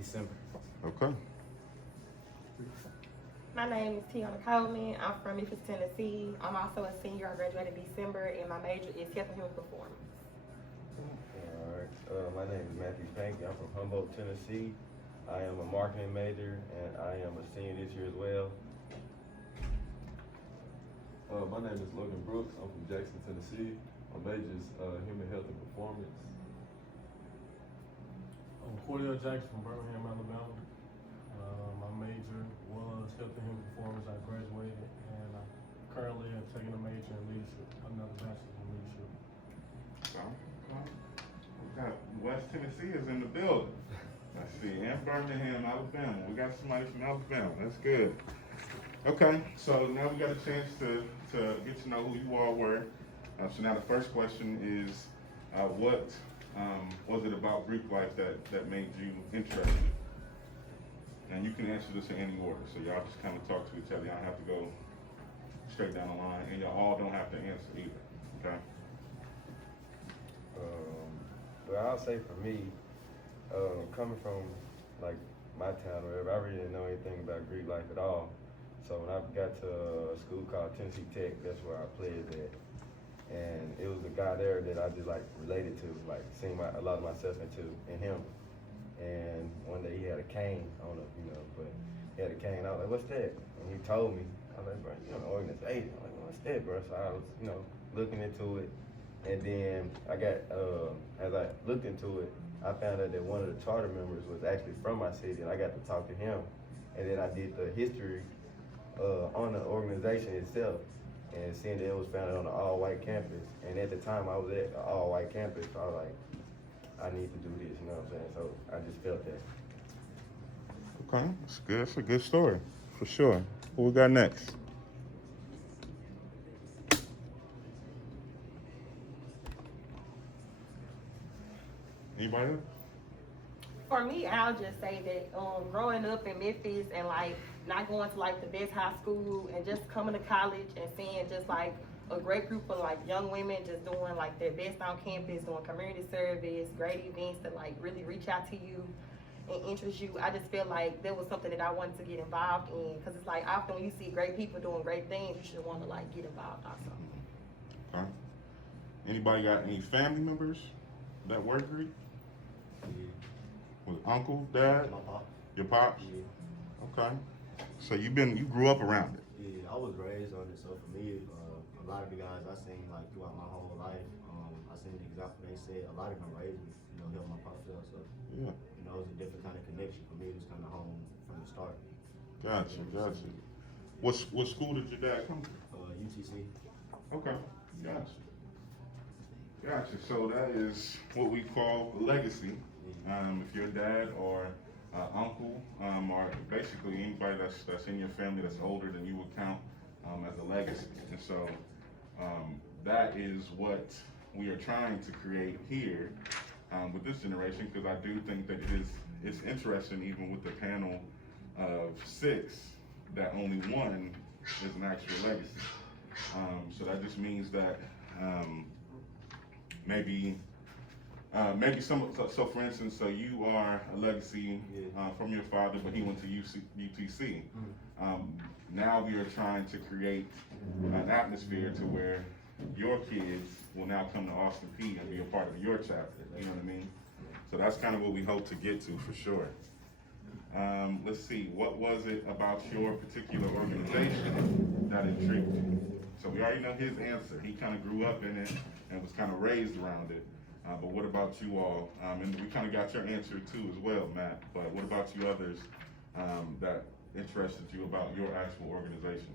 December. Okay. My name is Tiana Coleman. I'm from Memphis, Tennessee. I'm also a senior. I graduated in December, and my major is health and human performance. All right. My name is Matthew Pankey. I'm from Humboldt, Tennessee. I am a marketing major, and I am a senior this year as well. My name is Logan Brooks. I'm from Jackson, Tennessee. My major is human health and performance. I'm Cordell Jackson from Birmingham, Alabama. My major was health and human performance. I graduated, and I currently am taking a major in leadership, another bachelor's in leadership. We got West Tennessee is in the building. Let's see, and Birmingham, Alabama. We got somebody from Alabama. That's good. Okay, so now we got a chance to get to know who you all were. So now the first question is, what was it about Greek life that made you interested? And you can answer this in any order, so y'all just kind of talk to each other. Y'all don't have to go straight down the line, and y'all all don't have to answer either, okay? Well, I'll say for me, coming from like my town or whatever, I really didn't know anything about Greek life at all. So when I got to a school called Tennessee Tech, that's where I played at. And it was a guy there that I just like related to, like seeing a lot of myself in him. And one day he had a cane, I don't know if you know, but he had a cane. I was like, what's that? And he told me, I was like, bro, you're an organization. I'm like, what's that, bro? So I was, looking into it. And then I got, as I looked into it, I found out that one of the charter members was actually from my city, and I got to talk to him. And then I did the history on the organization itself, and seeing that it was founded on an all-white campus. And at the time, I was at an all-white campus, so I was like, I need to do this, you know what I'm saying? So I just felt that. Okay, that's good. That's a good story, for sure. What we got next? Anybody else? For me, I'll just say that growing up in Memphis and like not going to like the best high school and just coming to college and seeing just like a great group of like young women just doing like their best on campus, doing community service, great events that like really reach out to you and interest you. I just feel like there was something that I wanted to get involved in, because it's like often when you see great people doing great things, you should want to like get involved also. Okay. Anybody got any family members that work Greek? Yeah. Was it uncle, dad? My pop. Your pops? Yeah. Okay. So you grew up around it. Yeah, I was raised on it, so for me, a lot of the guys I seen like throughout my whole life, I seen the example they said. A lot of them raised me, helped my pops out. So Yeah. it was a different kind of connection for me. It was kind of home from the start. Gotcha. What school did your dad come to? UTC. Okay. Gotcha. So that is what we call a legacy. If your dad or uncle, or basically anybody that's in your family that's older than you would count as a legacy. And so that is what we are trying to create here with this generation, because I do think that it's interesting, even with the panel of 6, that only one is an actual legacy. So that just means that maybe so for instance, so you are a legacy from your father, but he went to UTC. Now we are trying to create an atmosphere to where your kids will now come to Austin P and be a part of your chapter, you know what I mean? So that's kind of what we hope to get to, for sure. Let's see, what was it about your particular organization that intrigued you? So we already know his answer. He kind of grew up in it and was kind of raised around it. But what about you all? And we kind of got your answer too as well, Matt. But what about you others that interested you about your actual organization?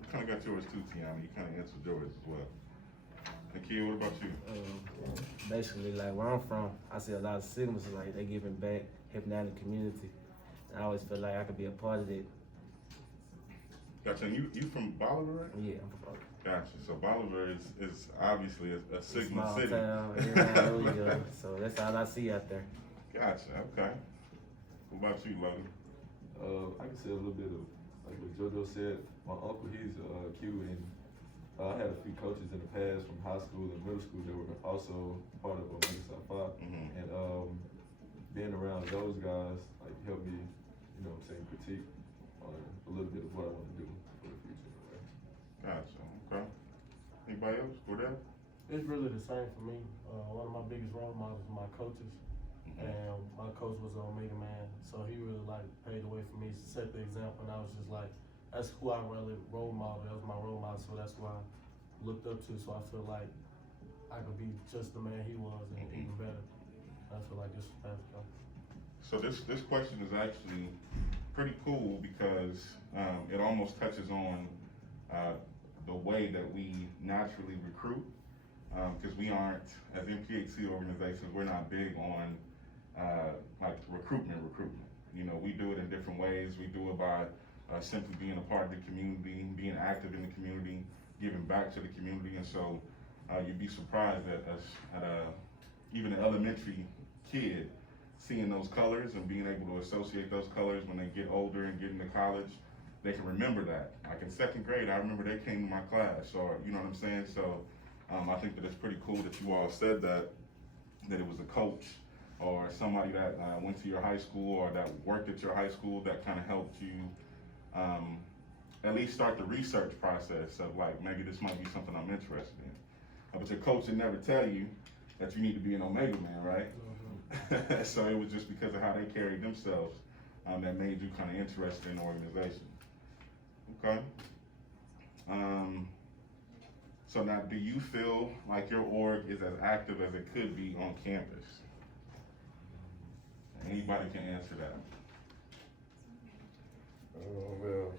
We kind of got yours too, Tiana. You kind of answered yours as well. And Kia, what about you? Basically, like where I'm from, I see a lot of signals like they giving back, helping out the community. And I always feel like I could be a part of it. Gotcha. And you from Bolivar, right? Yeah, I'm from Bolivar. Gotcha. So Bolivar is obviously a Sigma Small city. town, yeah, so that's all I see out there. Gotcha. Okay. What about you, Logan? I can say a little bit of like what JoJo said. My uncle, he's Q, and I had a few coaches in the past from high school and middle school that were also part of Omega Psi Phi. Mm-hmm. And being around those guys, like, helped me, you know what I'm saying, critique on a little bit of what I want to do for the future. Right? Gotcha. Okay. Anybody else? Go there. It's really the same for me. One of my biggest role models is my coaches. And my coach was an Omega man, so he really like paved the way for me, set the example, and I was just like, that's who I really role model. That was my role model, so that's who I looked up to. So I feel like I could be just the man he was, and even better. I feel like this was past go. So this question is actually pretty cool because it almost touches on the way that we naturally recruit. Because we aren't, as NPHC organizations, we're not big on like recruitment. You know, we do it in different ways. We do it by simply being a part of the community, being active in the community, giving back to the community. And so you'd be surprised at us, even an elementary kid, seeing those colors and being able to associate those colors when they get older and get into college. They can remember that. Like in second grade, I remember they came to my class, or you know what I'm saying? So I think that it's pretty cool that you all said that it was a coach or somebody that went to your high school or that worked at your high school that kind of helped you at least start the research process of like, maybe this might be something I'm interested in. But your coach would never tell you that you need to be an Omega man, right? Mm-hmm. So it was just because of how they carried themselves that made you kind of interested in the organization. Okay. So now, do you feel like your org is as active as it could be on campus? Anybody can answer that. Well,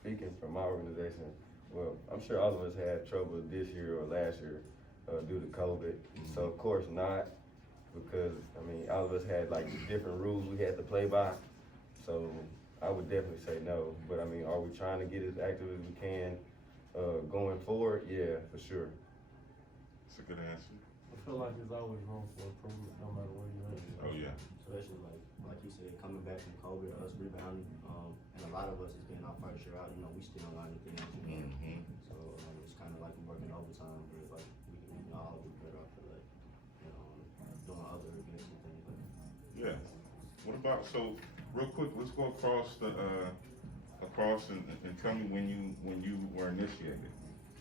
speaking from my organization, well, I'm sure all of us had trouble this year or last year due to COVID. Mm-hmm. So of course not, because I mean, all of us had like different rules we had to play by. So I would definitely say no. But I mean, are we trying to get as active as we can going forward? Yeah, for sure. That's a good answer. I feel like there's always room for improvement, no matter where you're at. Oh yeah. Especially like you said, coming back from COVID, us rebounding, and a lot of us is getting our first year out. You know, we still learning things. You know? Mm-hmm. So it's kind of like we're working overtime, but like we can all do better after like doing other events and things. Yeah. What about, so real quick, let's go across and tell me when you were initiated,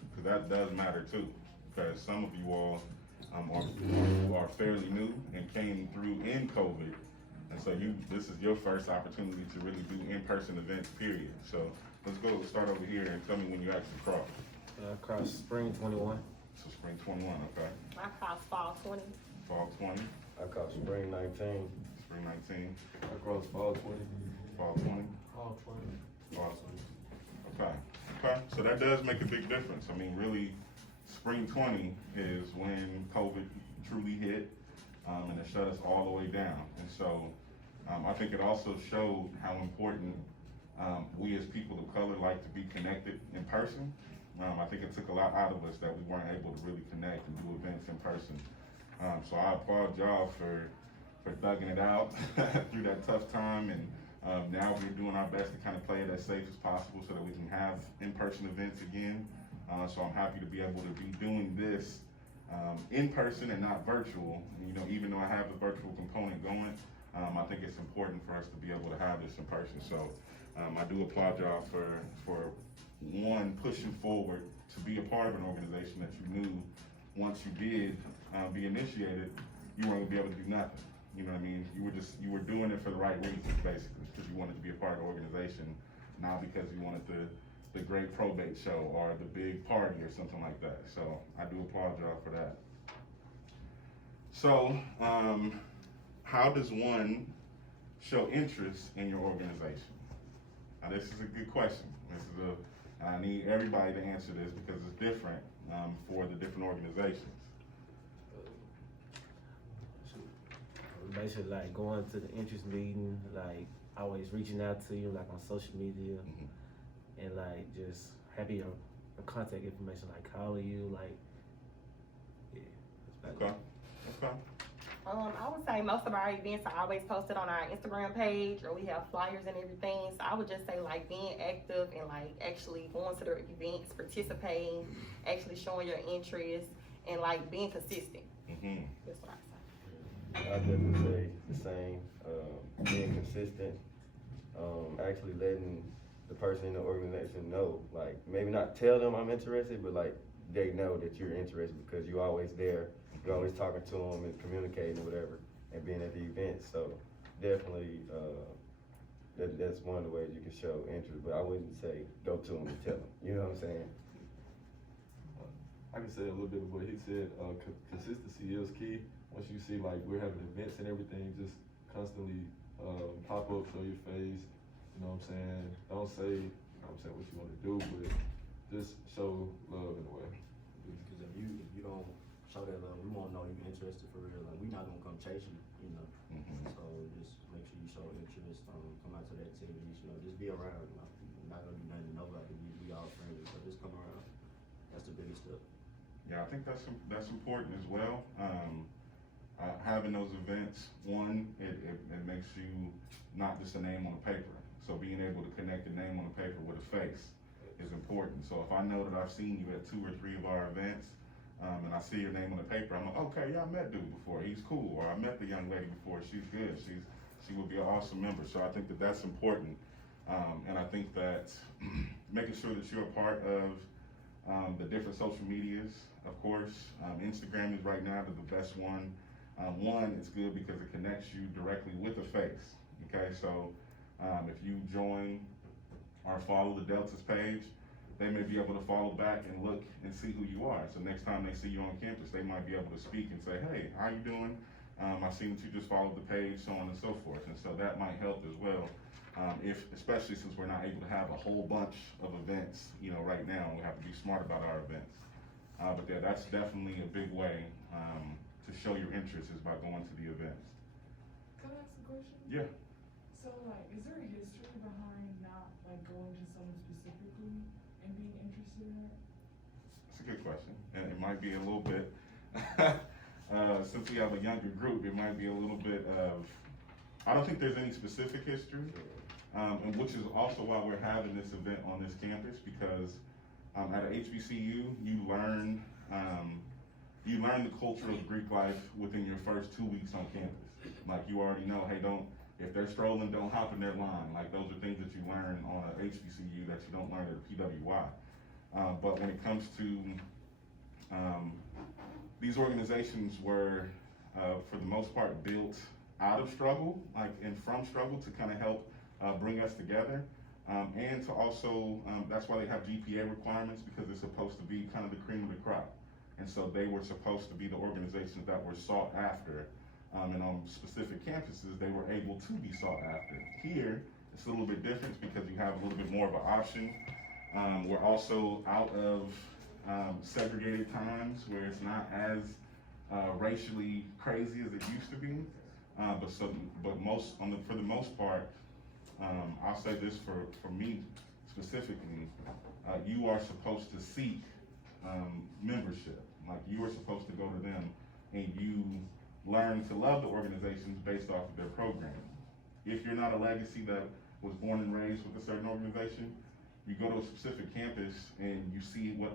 because that does matter too. Because some of you all are fairly new and came through in COVID, and so this is your first opportunity to really do in-person events. Period. So let's start over here and tell me when you actually crossed. Across spring 21. So spring 21, okay. I crossed fall 20. Fall 20. I caught spring 19. Spring 19. Across fall 20. Fall 20. All 20. Fall 20. Okay. So that does make a big difference. I mean, really, spring 20 is when COVID truly hit, and it shut us all the way down. And so I think it also showed how important we as people of color like to be connected in person. I think it took a lot out of us that we weren't able to really connect and do events in person. So I applaud y'all for thugging it out through that tough time, and now we're doing our best to kind of play it as safe as possible so that we can have in-person events again. So I'm happy to be able to be doing this in person and not virtual. You know, even though I have the virtual component going, I think it's important for us to be able to have this in person. So I do applaud y'all for one, pushing forward to be a part of an organization that you knew once you did be initiated, you weren't gonna be able to do nothing. You know what I mean? You were doing it for the right reasons, basically, because you wanted to be a part of the organization, not because you wanted the great probate show or the big party or something like that. So I do applaud y'all for that. So how does one show interest in your organization? Now this is a good question. I need everybody to answer this because it's different for the different organizations. Basically, like going to the interest meeting, like always reaching out to you, like on social media, and like just having your contact information, like calling you, like yeah. Okay. I would say most of our events are always posted on our Instagram page, or we have flyers and everything. So I would just say like being active and like actually going to the events, participating, actually showing your interest, and like being consistent. Mm-hmm. That's what I say. I definitely say the same. Being consistent, actually letting the person in the organization know, like maybe not tell them I'm interested, but like they know that you're interested because you're always there, you're always talking to them and communicating or whatever, and being at the event. So definitely, that's one of the ways you can show interest. But I wouldn't say go to them and tell them. You know what I'm saying? I can say a little bit of what he said. Consistency is key. Once you see like we're having events and everything, just constantly pop up, show your face. You know what I'm saying? Don't say, you know what I'm saying, what you want to do, but just show love in a way. Because if you don't show that love, we won't know you're interested for real. Like, we're not gonna come chase you, you know. So just make sure you show interest. Come out to the activities, you know. Just be around. You know, you're not gonna do nothing to nobody. We all friends, so just come around. That's the biggest step. Yeah, I think that's important as well. Having those events, one, it makes you not just a name on a paper. So being able to connect a name on a paper with a face is important. So if I know that I've seen you at 2 or 3 of our events, and I see your name on the paper, I'm like, okay, yeah, I met dude before, he's cool. Or I met the young lady before, she's good, she would be an awesome member. So I think that that's important. And I think that making sure that you're a part of the different social medias, of course. Instagram is right now the best one. One, it's good because it connects you directly with a face, okay? So if you join or follow the Delta's page, they may be able to follow back and look and see who you are. So next time they see you on campus, they might be able to speak and say, hey, how you doing? I seen that you just followed the page, so on and so forth. And so that might help as well. Especially since we're not able to have a whole bunch of events, you know, right now, we have to be smart about our events. But yeah, that's definitely a big way to show your interest is by going to the events. Can I ask a question? Yeah. So like, is there a history behind not like going to someone specifically and being interested in it? That's a good question. And it might be a little bit, since we have a younger group, it might be a little bit of, I don't think there's any specific history. And which is also why we're having this event on this campus, because at a HBCU, you learn the culture of Greek life within your first 2 weeks on campus. Like, you already know, hey, if they're strolling, don't hop in their line. Like, those are things that you learn on a HBCU that you don't learn at a PWI. But when it comes to these organizations were, for the most part, built out of struggle, and from struggle to kind of help bring us together. And to also, that's why they have GPA requirements, because it's supposed to be kind of the cream of the crop. And so they were supposed to be the organizations that were sought after. And on specific campuses, they were able to be sought after. Here, it's a little bit different because you have a little bit more of an option. We're also out of segregated times where it's not as racially crazy as it used to be. For the most part, I'll say this for me specifically, you are supposed to seek membership. Like, you are supposed to go to them and you learn to love the organizations based off of their program. If you're not a legacy that was born and raised with a certain organization, you go to a specific campus and you see what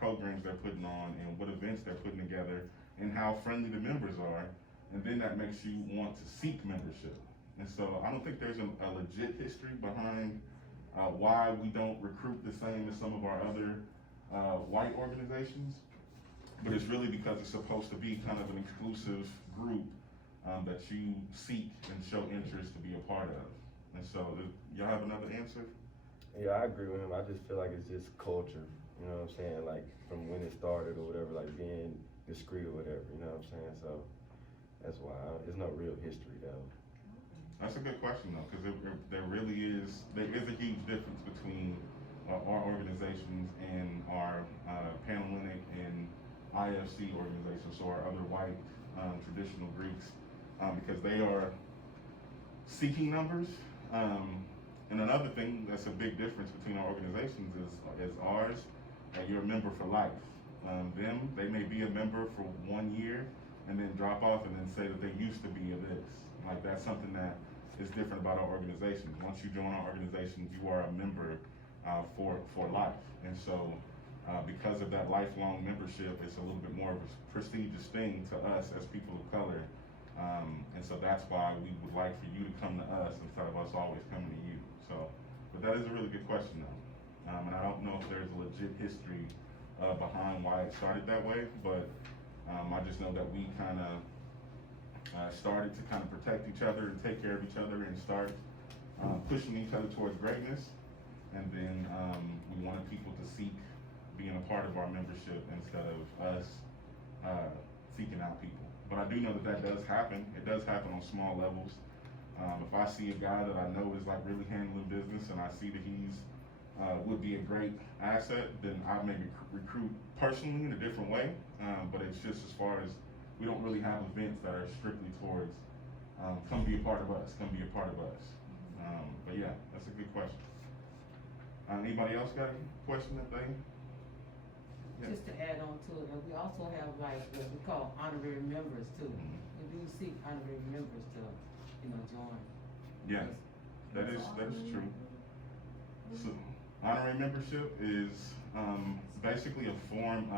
programs they're putting on and what events they're putting together and how friendly the members are, and then that makes you want to seek membership. And so I don't think there's a legit history behind why we don't recruit the same as some of our other white organizations, but it's really because it's supposed to be kind of an exclusive group that you seek and show interest to be a part of. And so, y'all have another answer? Yeah, I agree with him. I just feel like it's just culture, you know what I'm saying? Like, from when it started or whatever, like being discreet or whatever, you know what I'm saying? So that's why there's no real history though. That's a good question though, because there is a huge difference between our organizations and our Panhellenic and IFC organizations, so our other white traditional Greeks, because they are seeking numbers. And another thing that's a big difference between our organizations is ours, you're a member for life. They may be a member for 1 year and then drop off and then say that they used to be a this. Like, that's something that is different about our organizations. Once you join our organizations, you are a member for life. And so because of that lifelong membership, it's a little bit more of a prestigious thing to us as people of color. And so that's why we would like for you to come to us instead of us always coming to you. So, but that is a really good question though. And I don't know if there's a legit history behind why it started that way, but I just know that we kind of started to kind of protect each other and take care of each other and start pushing each other towards greatness. And then we wanted people to seek being a part of our membership instead of us seeking out people. But I do know that that does happen. It does happen on small levels. If I see a guy that I know is like really handling business and I see that he's would be a great asset, then I maybe recruit personally in a different way. But it's just as far as we don't really have events that are strictly towards come be a part of us, come be a part of us. But yeah, that's a good question. Anybody else got a question that they? Yeah. Just to add on to it, we also have like what we call honorary members too. We do seek honorary members to, join. Yeah, that is true. So, honorary membership is basically a form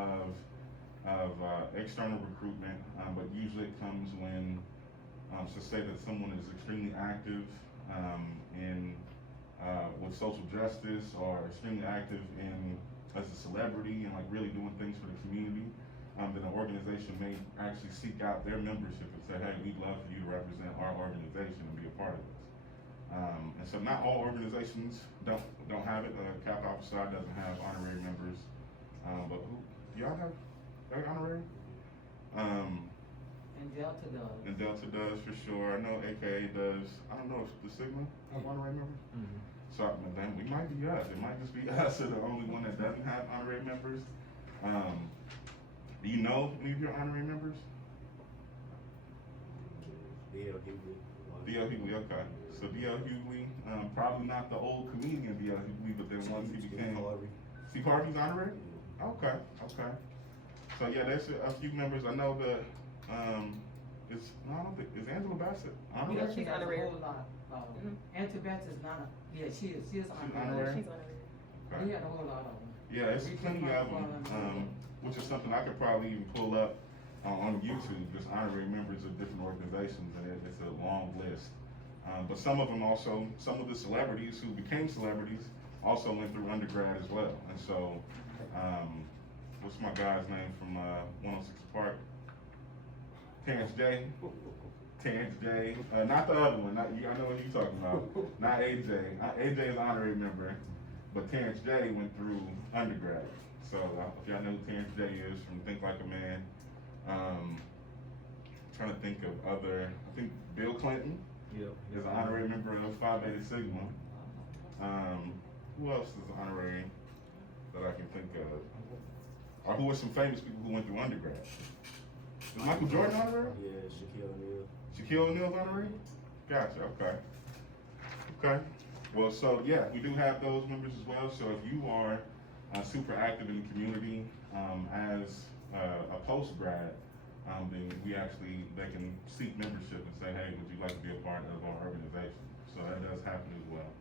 of external recruitment, but usually it comes when, so say that someone is extremely active with social justice or extremely active as a celebrity and like really doing things for the community, then an organization may actually seek out their membership and say, hey, we'd love for you to represent our organization and be a part of this. And so not all organizations don't have it. Cap Alpha Psi doesn't have honorary members, but do y'all have honorary? And Delta does. And Delta does for sure. I know AKA does. I don't know if the Sigma have honorary members. Mm-hmm. So then we might be us. It might just be us are the only one that doesn't have honorary members. Do you know any of your honorary members? D.L. Hughley. D.L. Hughley, okay. So D.L. Hughley, probably not the old comedian D.L. Hughley, but then once he became Steve Harvey's honorary? Okay. So yeah, there's a few members. I know that is Angela Bassett honorary? Yeah, she's honorary. A whole lot. Auntie Beth is not. She is honorary. honorary? She's honorary. Okay. We had a whole lot of them. Yeah, it's plenty of them, which is something I could probably even pull up on YouTube, just honorary members of different organizations, and it's a long list. But some of them also, some of the celebrities who became celebrities also went through undergrad as well. And so, what's my guy's name from 106 Park? Terrence J. Not the other one. I know what you're talking about. Not AJ. AJ is an honorary member, but Terrence J went through undergrad. So if y'all know who Terrence J is from Think Like a Man, trying to think of other. I think Bill Clinton is an honorary member of Phi Beta Sigma. Who else is honorary that I can think of? Or who are some famous people who went through undergrad? Is Michael Jordan honorary? Yeah, Shaquille O'Neal. Shaquille O'Neal's honorary? Gotcha, okay. Well, so yeah, we do have those members as well. So if you are super active in the community as a post-grad, then they can seek membership and say, hey, would you like to be a part of our organization? So that does happen as well.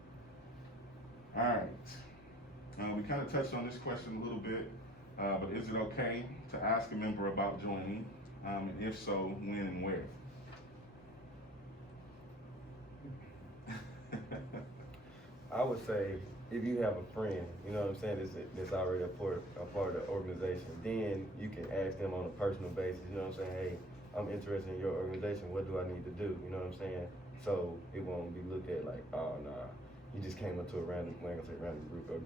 All right, we kind of touched on this question a little bit, but is it okay to ask a member about joining? If so, when and where? I would say if you have a friend, you know what I'm saying, that's already a part of the organization, then you can ask them on a personal basis, you know what I'm saying, hey, I'm interested in your organization, what do I need to do, you know what I'm saying? So it won't be looked at like, oh nah, you just came up to a random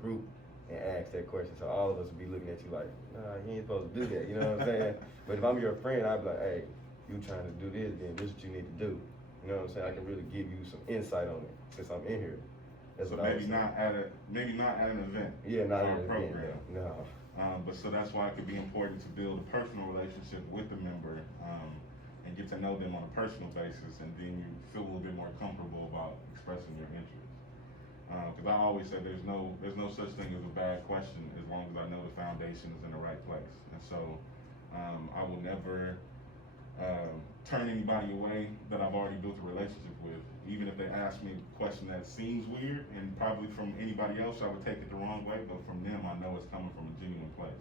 group and asked that question. So all of us would be looking at you like, nah, you ain't supposed to do that, you know what I'm saying? But if I'm your friend, I'd be like, hey, you trying to do this, then this is what you need to do. You know what I'm saying? I can really give you some insight on it since I'm in here. That's So what I would maybe say. not at an event. Yeah, not or in a the program. event, no. But so that's why it could be important to build a personal relationship with the member and get to know them on a personal basis, and then you feel a little bit more comfortable about expressing your interest. Because I always say there's no such thing as a bad question as long as I know the foundation is in the right place. And so I will never turn anybody away that I've already built a relationship with, even if they ask me a question that seems weird, and probably from anybody else I would take it the wrong way, but from them I know it's coming from a genuine place.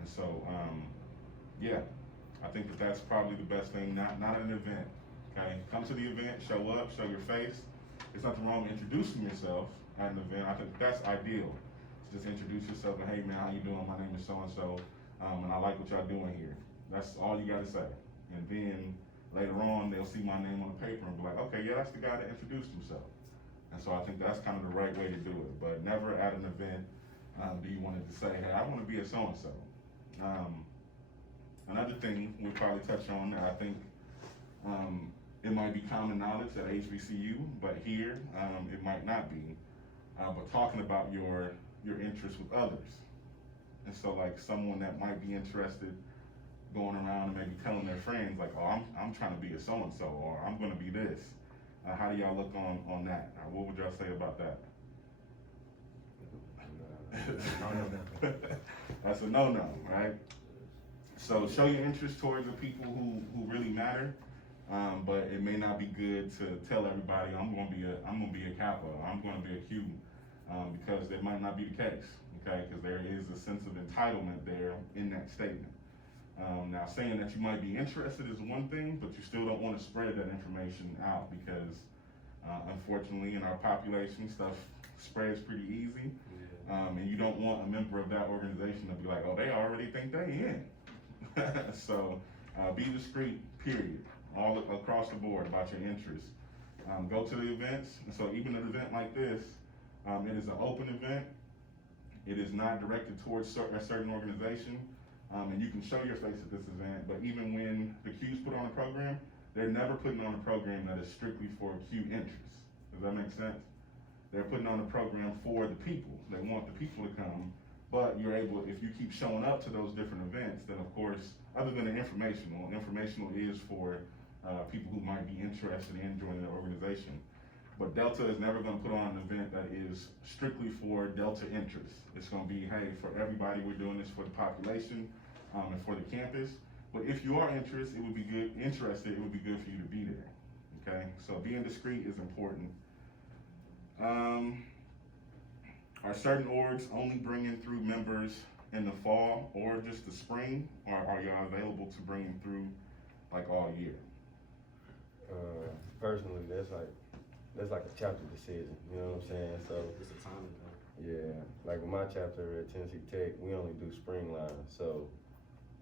And so, yeah, I think that that's probably the best thing, not an event, okay? Come to the event, show up, show your face. There's nothing wrong with introducing yourself at an event. I think that's ideal. Just introduce yourself and, hey man, how you doing? My name is so-and-so, and I like what y'all doing here. That's all you gotta say. And then later on, they'll see my name on the paper and be like, okay, yeah, that's the guy that introduced himself. And so I think that's kind of the right way to do it. But never at an event do you want to say, hey, I want to be a so-and-so. Another thing we'll probably touch on that I think it might be common knowledge at HBCU, but here it might not be. But talking about your interests with others. And so like someone that might be interested going around and maybe telling their friends like, oh, I'm trying to be a so-and-so, or I'm gonna be this. How do y'all look on that? What would y'all say about that? That's a no-no, right? So show your interest towards the people who really matter, but it may not be good to tell everybody I'm gonna be a Kappa, I'm gonna be a Q, because that might not be the case, okay? Because there is a sense of entitlement there in that statement. Now saying that you might be interested is one thing, but you still don't want to spread that information out because unfortunately in our population stuff spreads pretty easy. And you don't want a member of that organization to be like, oh, they already think they in. So be discreet, period, all across the board about your interests. Go to the events. And so even an event like this, it is an open event. It is not directed towards a certain organization. And you can show your face at this event, but even when the Qs put on a program, they're never putting on a program that is strictly for Q interests. Does that make sense? They're putting on a program for the people. They want the people to come, but you're able, if you keep showing up to those different events, then of course, other than the informational is for people who might be interested in joining the organization. But Delta is never gonna put on an event that is strictly for Delta interests. It's gonna be, hey, for everybody, we're doing this for the population and for the campus. But if you are interested, it would be good for you to be there, okay? So being discreet is important. Are certain orgs only bringing through members in the fall or just the spring, or are y'all available to bring them through like all year? Personally, that's like a chapter decision, you know what I'm saying? So It's a timing thing. yeah, like with my chapter at Tennessee Tech, we only do spring line, so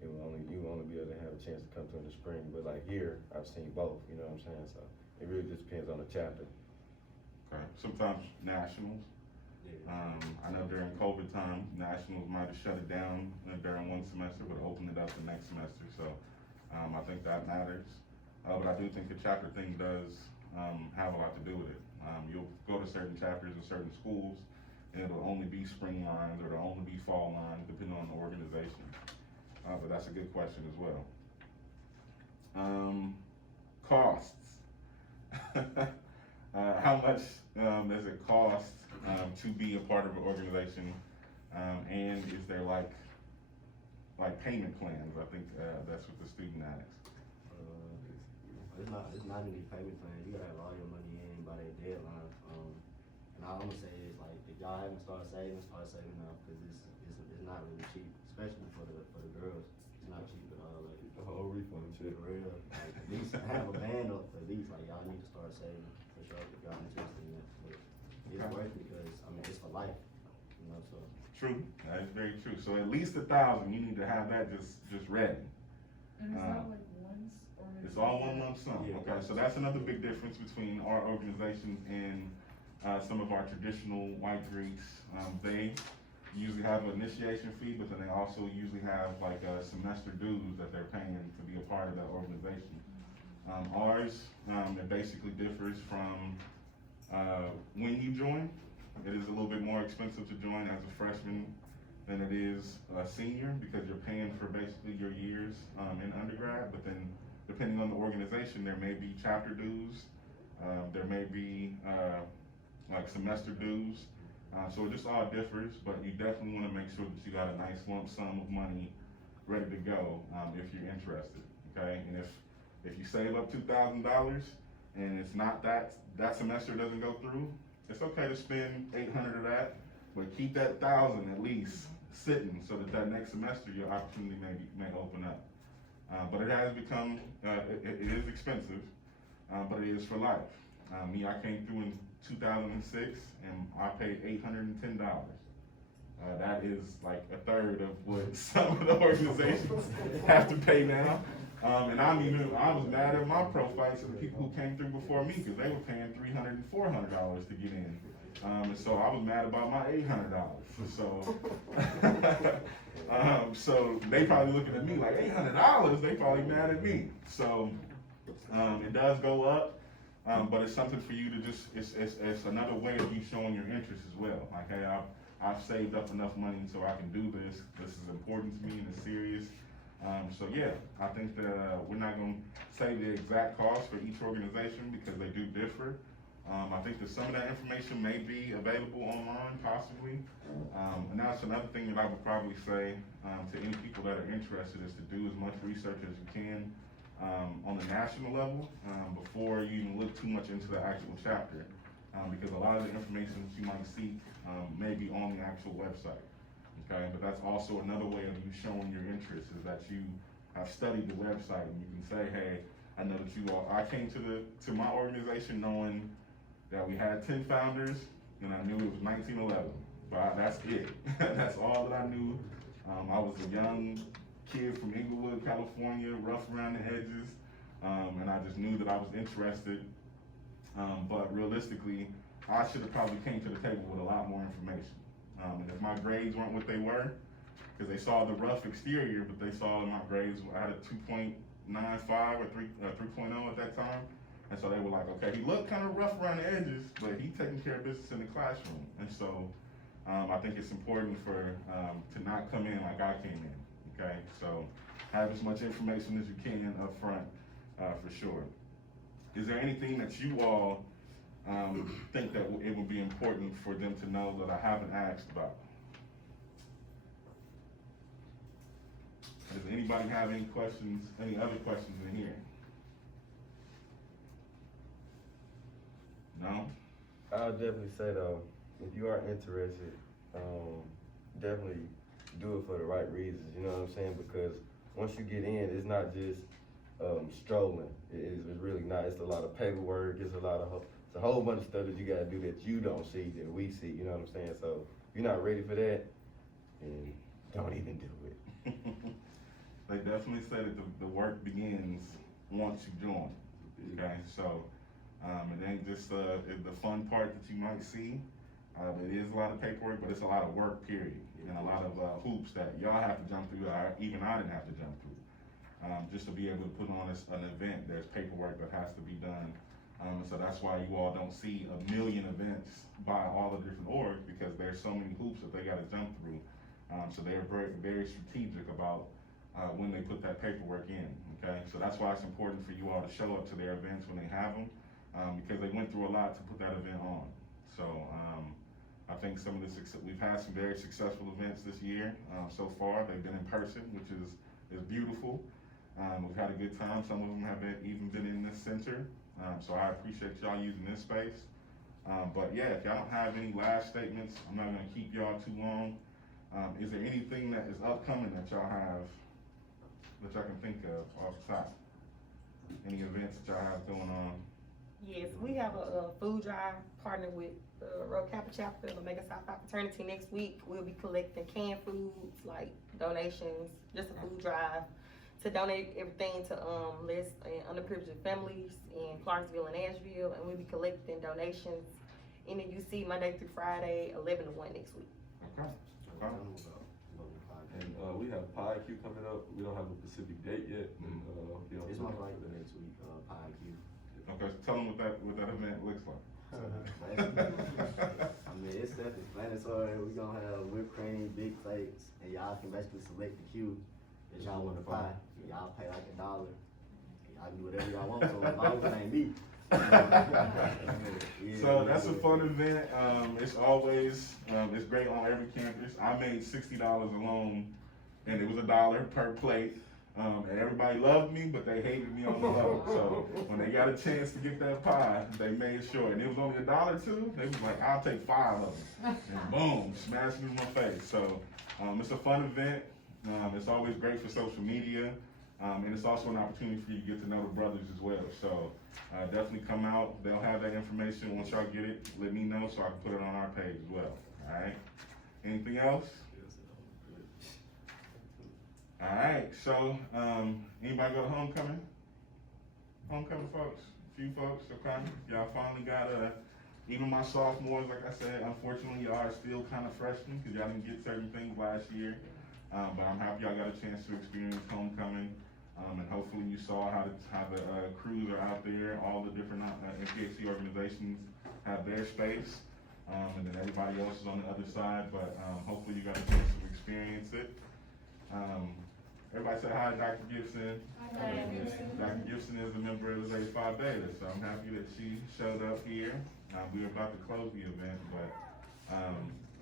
you will only be able to have a chance to come to in the spring. But like here, I've seen both, you know what I'm saying? So it really just depends on the chapter. Okay, sometimes nationals. I know during COVID time, nationals might have shut it down during one semester, but opened it up the next semester. So I think that matters. But I do think the chapter thing does have a lot to do with it. You'll go to certain chapters in certain schools, and it'll only be spring lines or it'll only be fall lines, depending on the organization. But that's a good question as well. Costs. How much does it cost to be a part of an organization, and is there like payment plans? I think that's what the student asked. It's not any payment plan. You gotta have all your money in by that deadline. And all I'm gonna say is like, if y'all haven't started saving now, because it's not really cheap, especially for the girls. It's not cheap at all. Like The whole refund shit. for real. Like at least have a band up at least. Like y'all need to start saving for sure if y'all interested in it. But it's Okay. worth it because I mean it's for life. You know, so True, that is very true. So at least 1,000, you need to have that just ready. And is that like once or? It's all one lump sum, Yeah. okay? So that's another big difference between our organization and some of our traditional white Greeks. They usually have an initiation fee, but then they also usually have like a semester dues that they're paying to be a part of that organization. Ours, it basically differs from when you join. It is a little bit more expensive to join as a freshman than it is a senior because you're paying for basically your years in undergrad, but then depending on the organization, there may be chapter dues, there may be like semester dues, so it just all differs, but you definitely want to make sure that you got a nice lump sum of money ready to go if you're interested, okay? And if you save up $2,000 and it's not that semester doesn't go through, it's okay to spend 800 of that, but keep that 1,000 at least sitting so that next semester your opportunity may open up. But it has become, it is expensive, but it is for life. Me, I came through in 2006 and I paid $810. That is like a third of what some of the organizations have to pay now. And I was mad at my pro fights and the people who came through before me because they were paying $300 and $400 to get in. And so I was mad about my $800. So, so they probably looking at me like $800. They probably mad at me. So it does go up, but it's something for you to just. It's another way of you showing your interest as well. Like, hey, I've saved up enough money so I can do this. This is important to me and it's serious. So yeah, I think that we're not going to say the exact cost for each organization because they do differ. I think that some of that information may be available online, possibly. And that's another thing that I would probably say to any people that are interested is to do as much research as you can on the national level before you even look too much into the actual chapter. Because a lot of the information that you might seek may be on the actual website. Okay, but that's also another way of you showing your interest is that you have studied the website and you can say, hey, I know that you all. I came to my organization knowing that we had 10 founders, and I knew it was 1911. But that's it. That's all that I knew. I was a young kid from Inglewood, California, rough around the edges, and I just knew that I was interested. But realistically, I should have probably came to the table with a lot more information. And if my grades weren't what they were, because they saw the rough exterior, but they saw that my grades, I had a 2.95 or 3.0 at that time. And so they were like, okay, he looked kind of rough around the edges, but he's taking care of business in the classroom. And so I think it's important for to not come in like I came in, okay? So have as much information as you can up front for sure. Is there anything that you all think that it would be important for them to know that I haven't asked about? Does anybody have any questions, any other questions in here? No? I'll definitely say though, if you are interested, definitely do it for the right reasons, you know what I'm saying? Because once you get in, it's not just strolling. It's really not. It's a lot of paperwork, it's a whole bunch of stuff that you gotta do that you don't see, that we see, you know what I'm saying? So if you're not ready for that, then don't even do it. They definitely say that the work begins once you join, okay? So it ain't just the fun part that you might see. It is a lot of paperwork, but it's a lot of work, period, and a lot of hoops that y'all have to jump through. Even I didn't have to jump through. Just to be able to put on an event, there's paperwork that has to be done. So that's why you all don't see a million events by all the different orgs, because there's so many hoops that they got to jump through. So they're very, very strategic about when they put that paperwork in, okay? So that's why it's important for you all to show up to their events when they have them, because they went through a lot to put that event on. So I think we've had some very successful events this year so far. They've been in person, which is beautiful. We've had a good time. Some of them have even been in this center. So I appreciate y'all using this space. But yeah, if y'all don't have any last statements, I'm not gonna keep y'all too long. Is there anything that is upcoming that y'all have, that y'all can think of off the top? Any events that y'all have going on? Yes, we have a food drive partnered with the Road Kappa chapter of Omega Psi Phi Fraternity next week. We'll be collecting canned foods, like donations, just a food drive to donate everything to less and underprivileged families in Clarksville and Asheville, and we'll be collecting donations in the UC Monday through Friday, 11 to 1 next week. Okay. And we have PIQ coming up. We don't have a specific date yet. It's most likely next week, PIQ. Okay, so tell them what that event looks like. I mean, it's self-explanatory. We're gonna have whipped cream, big plates, and y'all can basically select the cue that y'all want to buy. Y'all pay like $1. Y'all can do whatever y'all want, so as long as it ain't me. So that's a fun event. It's always, it's great on every campus. I made $60 alone, and it was $1 per plate. And everybody loved me, but they hated me on the low. So when they got a chance to get that pie, they made sure. And it was only $1 too. They was like, I'll take 5 of them. And boom, smashed me in my face. So it's a fun event. It's always great for social media. And it's also an opportunity for you to get to know the brothers as well. So definitely come out. They'll have that information. Once y'all get it, let me know so I can put it on our page as well. All right. Anything else? All right. So anybody go to homecoming? Homecoming folks. A few folks are coming. Y'all finally got even my sophomores, like I said, unfortunately y'all are still kind of freshmen because y'all didn't get certain things last year. But I'm happy y'all got a chance to experience homecoming. And hopefully you saw how the crews are out there. All the different NPHC organizations have their space. And then everybody else is on the other side. But hopefully you got a chance to experience it. Everybody say hi to Dr. Gibson. Hi, Dr. Gibson. Dr. Gibson is a member of the Zeta Phi Beta, so I'm happy that she showed up here. We were about to close the event, but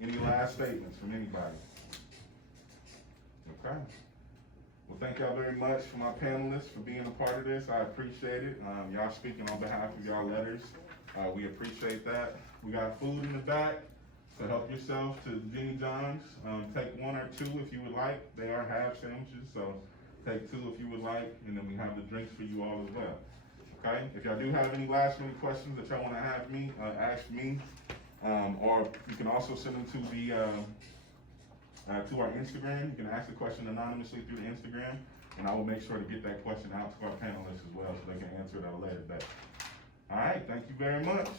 any last statements from anybody? Okay. Well, thank y'all very much for my panelists for being a part of this. I appreciate it. Y'all speaking on behalf of y'all letters. We appreciate that. We got food in the back, so help yourself to Jimmy John's. Take 1 or 2 if you would like. They are half sandwiches, so take 2 if you would like, and then we have the drinks for you all as well. Okay? If y'all do have any last minute questions that y'all want to have me, ask me, or you can also send them to the to our Instagram. You can ask the question anonymously through the Instagram, and I will make sure to get that question out to our panelists as well so they can answer it at a later date. All right, thank you very much.